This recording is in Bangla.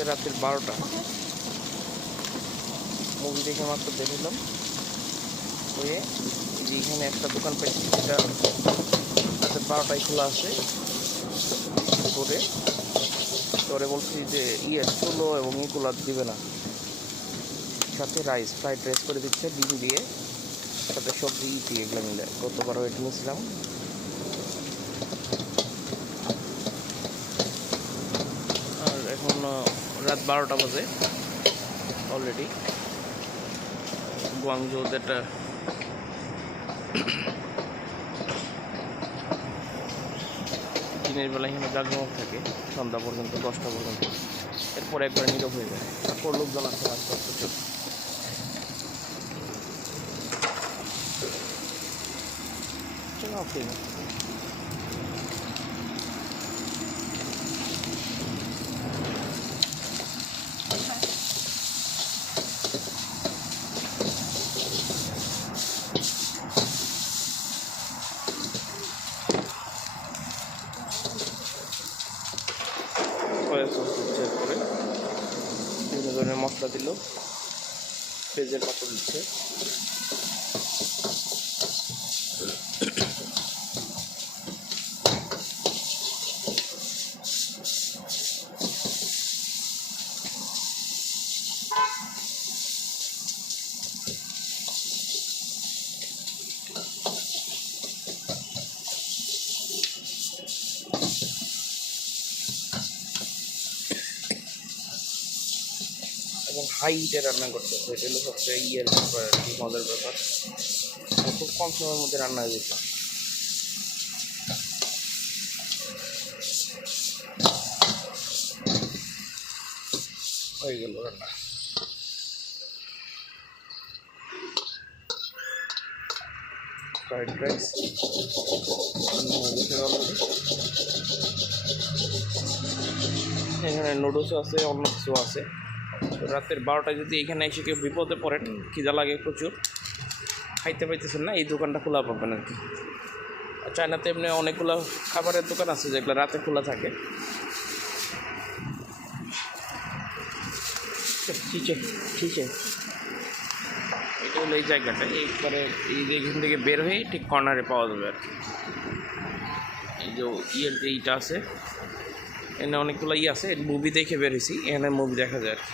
বাজে রাতের 12টা। মুভি দেখে মাত্র দেখলাম হয়ে যে এখানে একটা দোকান পেয়েছি যেটা রাতের 12টায় খোলা আছে করে। তোরে বলছি যে চুলো এবং এগুলো দিবে না, সাথে ফ্রাইড রাইস করে দিচ্ছে ডিম দিয়ে, সাথে সবজি দিয়ে এগুলো মিলে। গতবারও এটা নিয়েছিলাম। আর এখন রাত 12টা বাজে অলরেডি। গুয়াংজোতে একটা দিনের বেলা এখানে জাগমগ থাকে সন্ধ্যা পর্যন্ত, 10টা পর্যন্ত। এরপর একবারে নীরব হয়ে যায়। তারপর লোকজন আসতে আসতে প্রচুর। ওকে, সয়া সস দিচ্ছে, এরপরে বিভিন্ন ধরনের মশলা দিল, পেঁয়াজের পাতা দিচ্ছে। এবং হাই হিটে রান্না করতেছে, এটা হলো সবচেয়ে ব্যাপার আর কি, মজার ব্যাপার। খুব কম সময়ের মধ্যে রান্না হয়ে যেত। হয়ে গেল রান্না। ফ্রাইড রাইস এখানে নুডলসও আছে, অন্য কিছু আছে। রাতের 12টায় যদি এখানে এসে কেউ বিপদে পড়েন, খিদা লাগে প্রচুর, খাইতে পাইতেছেন না, এই দোকানটা খোলা পাবেন আর কি। চায়নাতে এমনি অনেকগুলো খাবারের দোকান আছে যেগুলো রাতে খোলা থাকে। এটা হলো এই জায়গাটা, এইবারে এই যে এখান থেকে বের হয়ে ঠিক কর্নারে পাওয়া যাবে আর কি। এই যে যে এইটা আছে, এখানে অনেকগুলো আছে, মুভি দেখে বের হয়েছি, এখানে মুভি দেখা যায় আর কি।